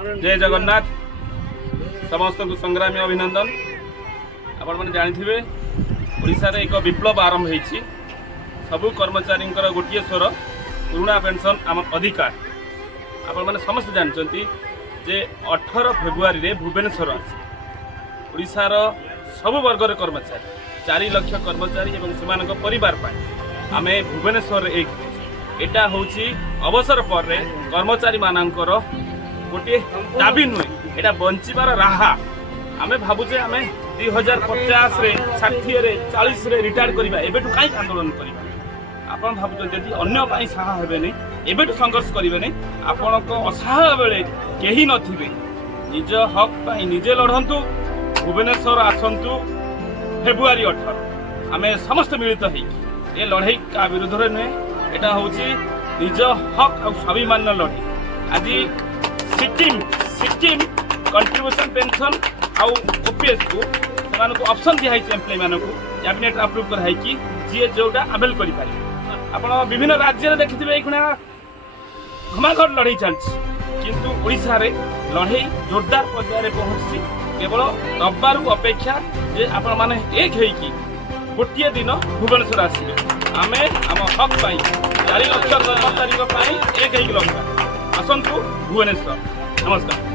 जय जगन्नाथ समस्त को संग्रामी अभिनंदन। आपण मैंने जानी ओडिशा रे एक विप्लव आरंभ होती सबु कर्मचारी गोटे स्वर पुराणा पेंशन आम अधिकार। आपण मैंने समस्त जानते जे 18 फेब्रुआरी रे भुवनेश्वर ओडिशार सबु वर्गर कर्मचारी 4 लाख कर्मचारी और सेमानक परिवार आम भुवनेश्वर एक एटा होची अवसर पर कर्मचारी मानकर गोटे दाबी नुहे एटा बंचार राहा। आम भावुचे आम 2050 रे 60 रे 40 रे रिटायर करवा एबेटू कहीं आंदोलन करवा। आपन भावुचे जदि अन्य साहा हेबेनी एबेटू संघर्ष करेंगे आपण असहाय बेले केही नथिबे निज हक पाई निजे लड़ंतु। भुवनेश्वर आसंतु फेब्रुआरी 18 आम समस्त मिलित हो ये लड़ाई का विरुद्ध नुहे एटा होची निज हक और स्वाभिमान लड़ाई। आज सिक्किम कंट्रीब्यूशन पेंशन आउ ओपीएस को ऑप्शन दिखाई एम्प्लॉय मानक कैबिनेट अप्रूव कराई कि जी जोटा आवेल कर आप विभिन्न राज्य देखिए ये घमाघट लड़ाई चलती किंतु ओडिशा रे लड़ाई जोरदार पर्यायर पहुंची। केवल रविवार को अपेक्षा जे आपण माने एक होइकी गोटे दिन भुवनेश्वर आसबे आमे आम हक पाई 4 लाख कर्मचारी एक लक्ष्य आसंतु भुवनेश्वर। नमस्कार।